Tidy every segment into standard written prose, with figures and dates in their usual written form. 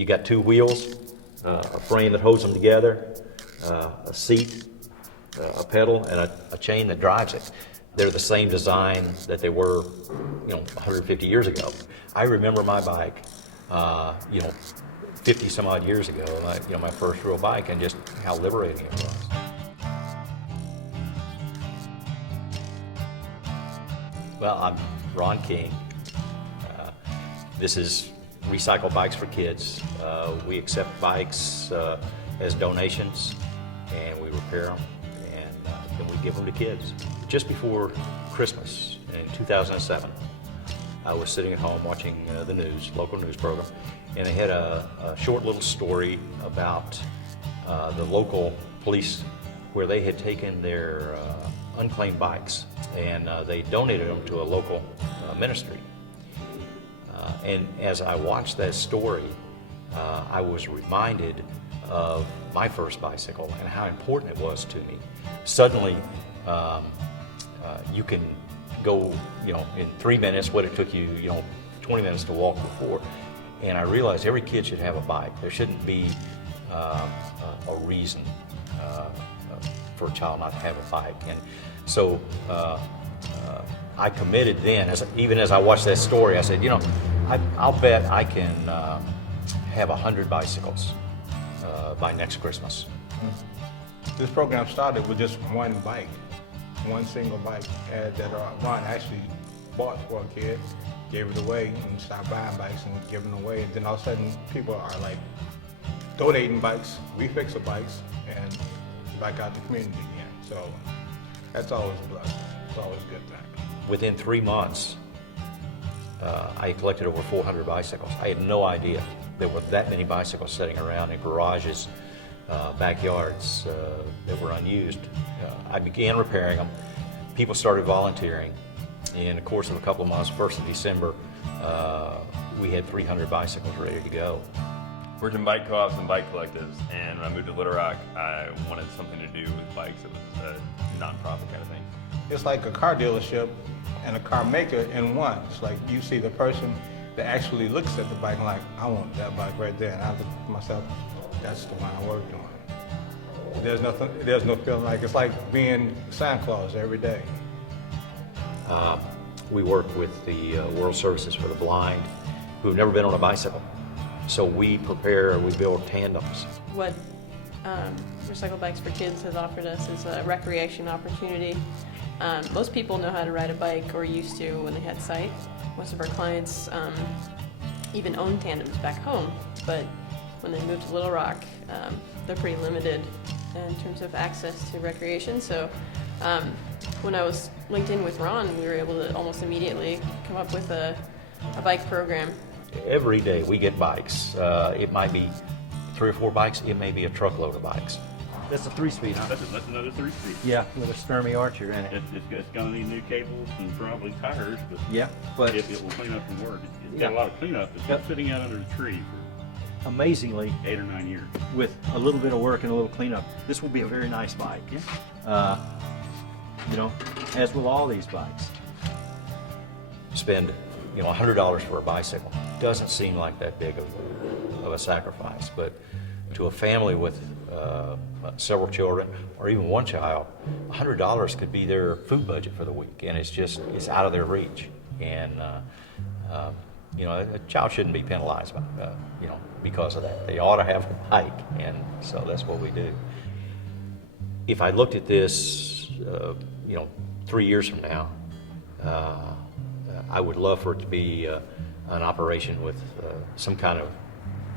You got two wheels, a frame that holds them together, a seat, a pedal, and a chain that drives it. They're the same design that they were, 150 years ago. I remember my bike, 50 some odd years ago, my first real bike, and just how liberating it was. Well, I'm Ron King. This is Recycle Bikes for Kids. We accept bikes as donations, and we repair them, and then we give them to kids. Just before Christmas in 2007, I was sitting at home watching the news, local news program, and they had a short little story about the local police where they had taken their unclaimed bikes and they donated them to a local ministry. And as I watched that story, I was reminded of my first bicycle and how important it was to me. Suddenly, you can go, in 3 minutes what it took you, 20 minutes to walk before. And I realized every kid should have a bike. There shouldn't be a reason for a child not to have a bike. And so I committed then, even as I watched that story, I said, I'll bet I can have 100 bicycles by next Christmas. This program started with just one bike, one single bike that Ron actually bought for a kid, gave it away, and started buying bikes and giving them away. And then all of a sudden, people are like donating bikes, refixer bikes, and back out to the community again. So that's always a blessing. It's always a good thing. Within 3 months, I collected over 400 bicycles. I had no idea there were that many bicycles sitting around in garages, backyards that were unused. I began repairing them. People started volunteering. In the course of a couple of months, 1st of December, we had 300 bicycles ready to go. Worked in bike co-ops and bike collectives, and when I moved to Little Rock, I wanted something to do with bikes. It was a non-profit kind of thing. It's like a car dealership and a car maker in one. It's like you see the person that actually looks at the bike and like, I want that bike right there. And I look at myself, that's the one I worked on. There's no feeling like, it's like being Santa Claus every day. We work with the World Services for the Blind who've never been on a bicycle. So we build tandems. What Recycle Bikes for Kids has offered us is a recreation opportunity. Most people know how to ride a bike or used to when they had sight. Most of our clients even own tandems back home, but when they move to Little Rock, they're pretty limited in terms of access to recreation. So when I was linked in with Ron, we were able to almost immediately come up with a bike program. Every day we get bikes. It might be 3 or 4 bikes, it may be a truckload of bikes. That's a 3-speed, huh? That's another 3-speed. Yeah, with a Sturmey Archer in it. It's gonna need new cables and probably tires, but Yeah, but it will clean up and work. It's got Yeah. a lot of cleanup. It's been sitting out under a tree for amazingly, 8 or 9 years. with a little bit of work and a little cleanup, this will be a very nice bike. Yeah. As will all these bikes. Spend $100 for a bicycle. Doesn't seem like that big of a sacrifice, but to a family with several children or even one child, $100 could be their food budget for the week, and it's out of their reach. And a child shouldn't be penalized because of that. They ought to have a bike, and so that's what we do. If I looked at this 3 years from now, I would love for it to be an operation with some kind of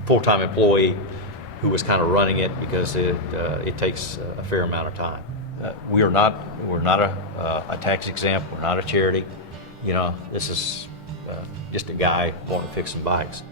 full-time employee who was kind of running it, because it takes a fair amount of time. We're not a tax exempt. We're not a charity. This is just a guy wanting to fix some bikes.